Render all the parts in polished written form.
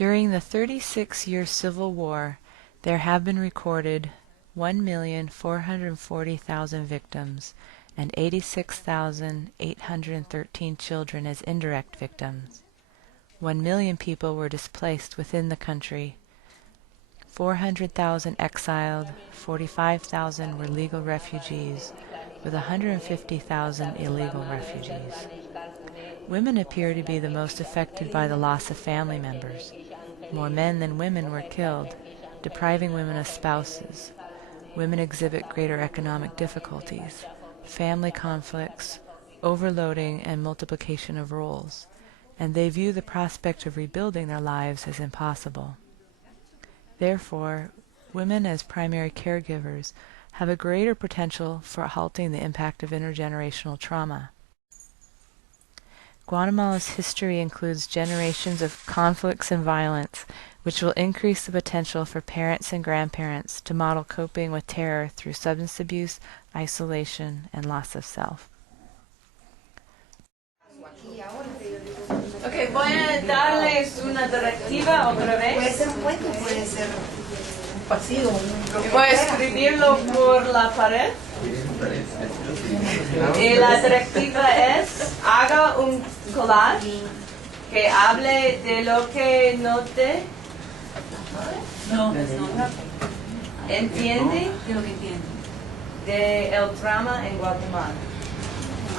During the 36-year Civil War, there have been recorded 1,440,000 victims and 86,813 children as indirect victims. 1 million people were displaced within the country. 400,000 exiled, 45,000 were legal refugees, with 150,000 illegal refugees. Women appear to be the most affected by the loss of family members. More men than women were killed, depriving women of spouses. Women exhibit greater economic difficulties, family conflicts, overloading and multiplication of roles, and they view the prospect of rebuilding their lives as impossible. Therefore, women as primary caregivers have a greater potential for halting the impact of intergenerational trauma. Guatemala's history includes generations of conflicts and violence, which will increase the potential for parents and grandparents to model coping with terror through substance abuse, isolation, and loss of self. Ok, voy a darles una directiva otra vez. Puede ser un cuento, puede ser pasivo. Voy a escribirlo por la pared. Y la directiva es: haga un collage que hable de lo que note. No. ¿Entiende? De lo que entiendo. De el trauma en Guatemala. Un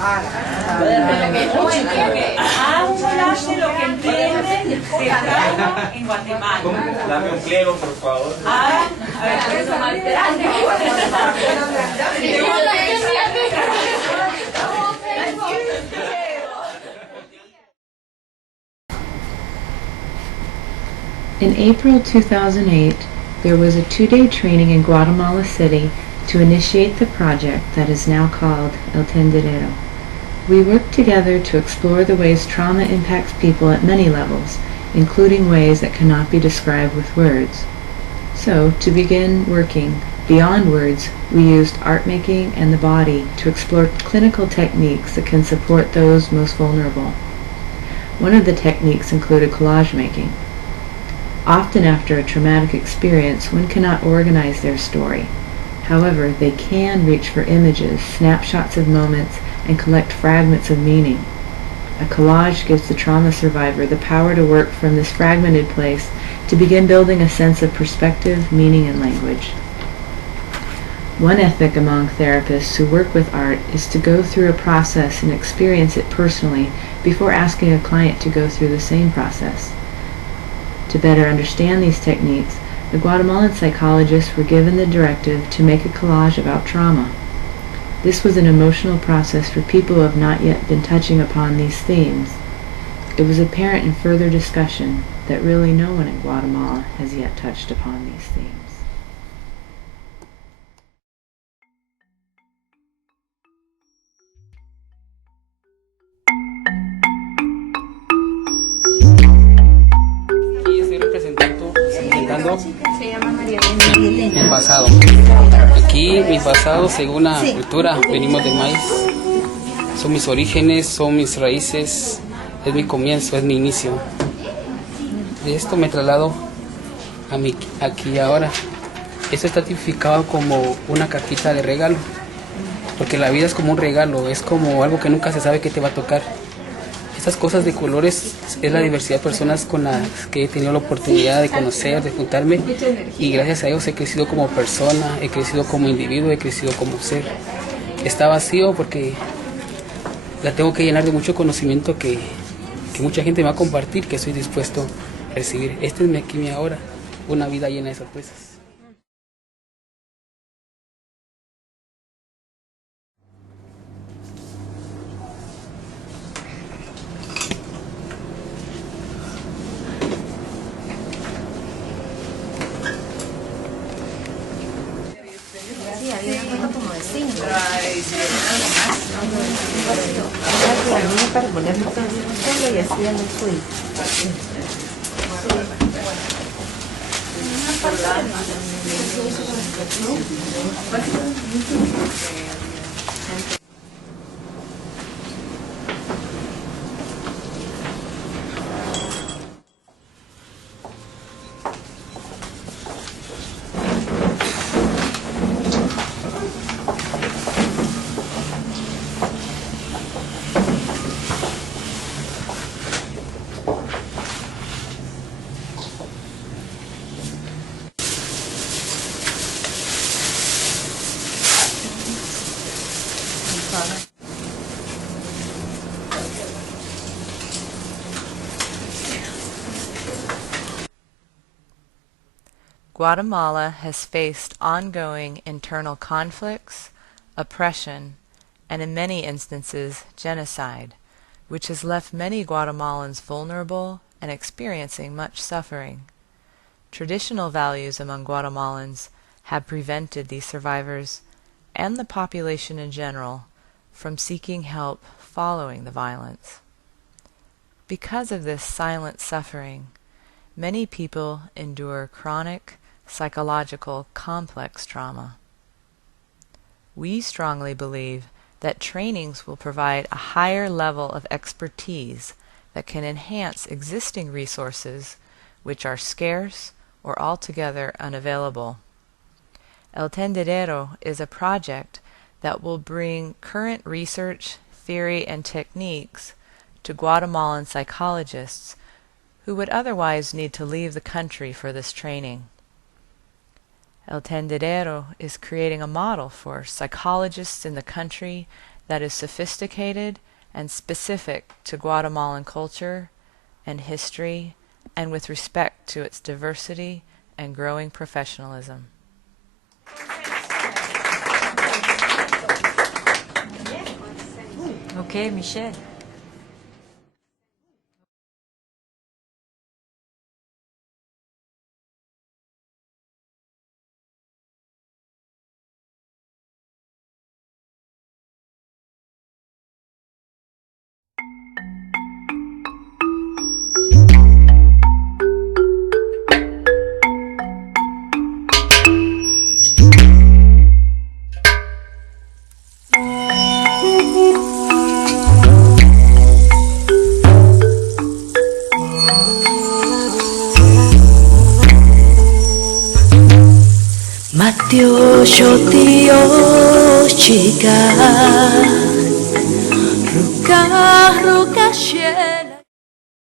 collage de lo que entienden del trauma en Guatemala. Dame un pliego, por favor. In April 2008, there was a 2-day training in Guatemala City to initiate the project that is now called El Tendedero. We worked together to explore the ways trauma impacts people at many levels, including ways that cannot be described with words. So, to begin working beyond words, we used art making and the body to explore clinical techniques that can support those most vulnerable. One of the techniques included collage making. Often after a traumatic experience, one cannot organize their story. However, they can reach for images, snapshots of moments, and collect fragments of meaning. A collage gives the trauma survivor the power to work from this fragmented place to begin building a sense of perspective, meaning, and language. One ethic among therapists who work with art is to go through a process and experience it personally before asking a client to go through the same process. To better understand these techniques, the Guatemalan psychologists were given the directive to make a collage about trauma. This was an emotional process for people who have not yet been touching upon these themes. It was apparent in further discussion that really no one in Guatemala has yet touched upon these themes. Mi pasado. Aquí mi pasado, según la cultura, venimos del maíz. Son mis orígenes, son mis raíces, es mi comienzo, es mi inicio. De esto me traslado a mi aquí y ahora. Esto está tipificado como una cajita de regalo, porque la vida es como un regalo, es como algo que nunca se sabe que te va a tocar. Estas cosas de colores es la diversidad de personas con las que he tenido la oportunidad de conocer, de juntarme, y gracias a ellos he crecido como persona, he crecido como individuo, he crecido como ser. Está vacío porque la tengo que llenar de mucho conocimiento que mucha gente me va a compartir, que estoy dispuesto a recibir. Este es mi aquí y mi ahora, una vida llena de sorpresas. Sí, había una foto como de 5. Para ponerlo todo en un solo y así ya lo fui. Guatemala has faced ongoing internal conflicts, oppression, and in many instances genocide, which has left many Guatemalans vulnerable and experiencing much suffering. Traditional values among Guatemalans have prevented these survivors and the population in general from seeking help following the violence. Because of this silent suffering, many people endure chronic psychological complex trauma. We strongly believe that trainings will provide a higher level of expertise that can enhance existing resources which are scarce or altogether unavailable. El Tendedero is a project that will bring current research, theory, and techniques to Guatemalan psychologists who would otherwise need to leave the country for this training. El Tendedero is creating a model for psychologists in the country that is sophisticated and specific to Guatemalan culture and history, and with respect to its diversity and growing professionalism. Okay, Michelle. Mateo Shotio chica Ruka Ruka Shela